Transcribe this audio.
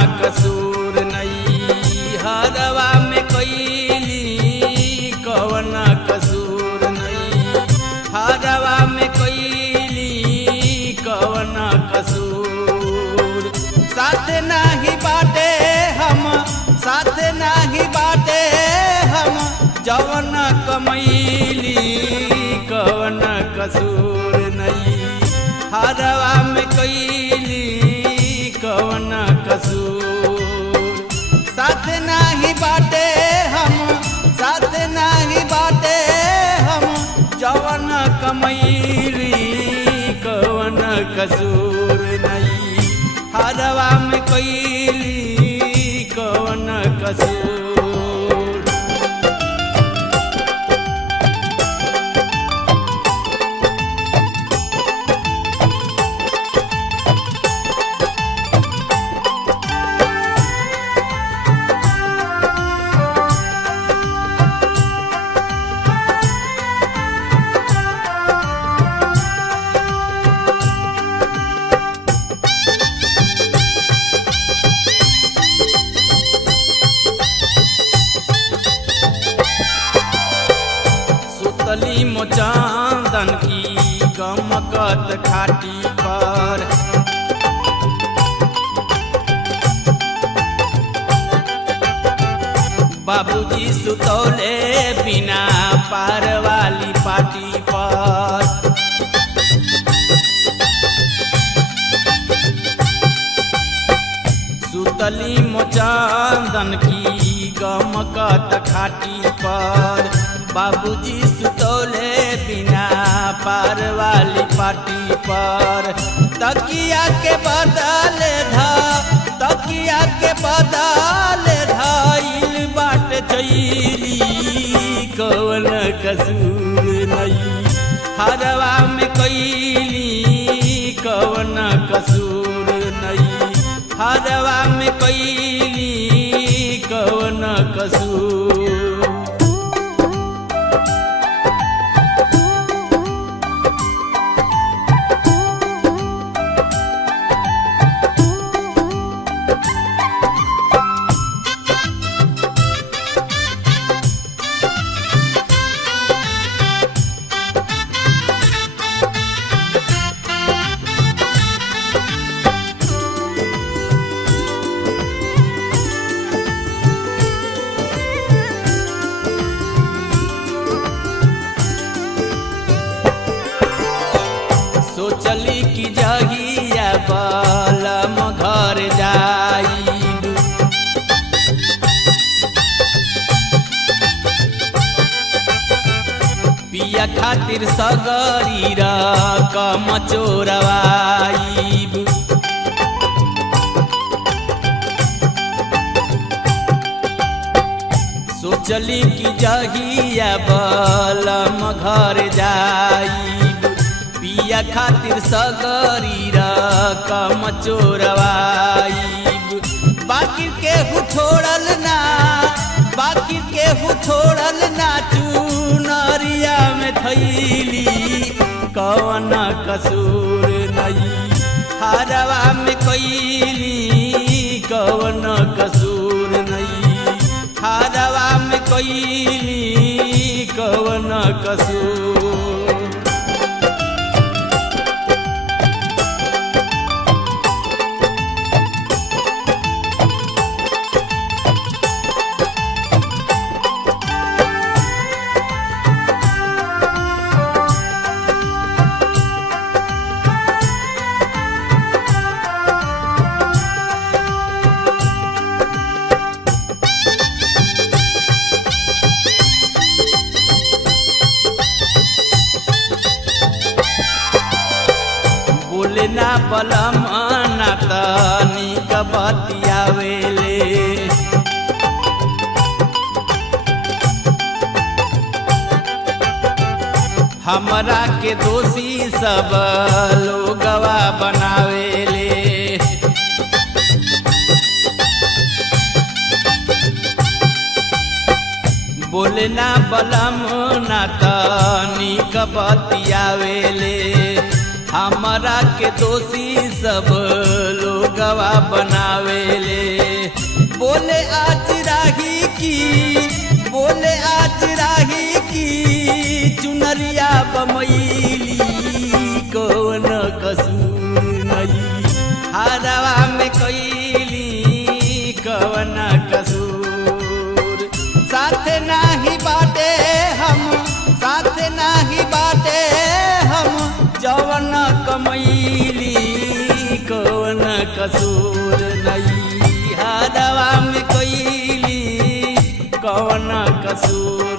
कसूर नहीं हरवा में कैली कवन कसूर नहीं हरवा में कैली कवन कसूर साथ नाही बाटे हम साथ नाही बाटे हम जवन कमैली कवन कसूर नहीं हरवा में कैली कवन कसूर साथ नाही बाटे हम साथ नाही बाटे हम जवन कमैली कवन कसूर नहीं हरवा में कैली कवन कसूर। सुतली मोचांदन की गमकत खाटी पर बाबूजी सुतौले बिना पार वाली पाटी पर सुतली मोचांदन की गमकत खाटी पर बाबूजी सुतौले बिना पार वाली पाटी पर तकिया के बदले तकिया के बदले धाइल बाट चैली कवन कसूर नहीं हरवा में कैली कवन कसूर नहीं हरवा में कैली कवन कसूर। सोचली कि जगिया बलम घर जाइब पिया खातिर सगरी रकम चोरवाइब सोचली कि जगिया बलम घर जाइब पिया खातिर सगरी रकम चोरवाइब बाकी केहू छोड़ल ना बाकी केहू छोड़ल ना चुनरिया में थैली कवन कसूर नहीं हरवा में कैली कवन कसूर नहीं हरवा में कैली कवन कसूर। ना बलम ना तनिक बतियावेले हमरा के दोषी सब लोगवा बनावेले बोले ना बलम ना तनिक बतियावेले हमरा के दोषी सब लोगवा बनावेले। बोले आज राही की, बोले आज राही की चुनरिया बमैली, कौन कसूर नहीं हारवा में कैली, कौन कसूर। साथे नाही बाटे हम, साथे नाही बाटे हम जवन कमैली, कौन कसूर नहीं हारवा में कैली, कौन कसूर।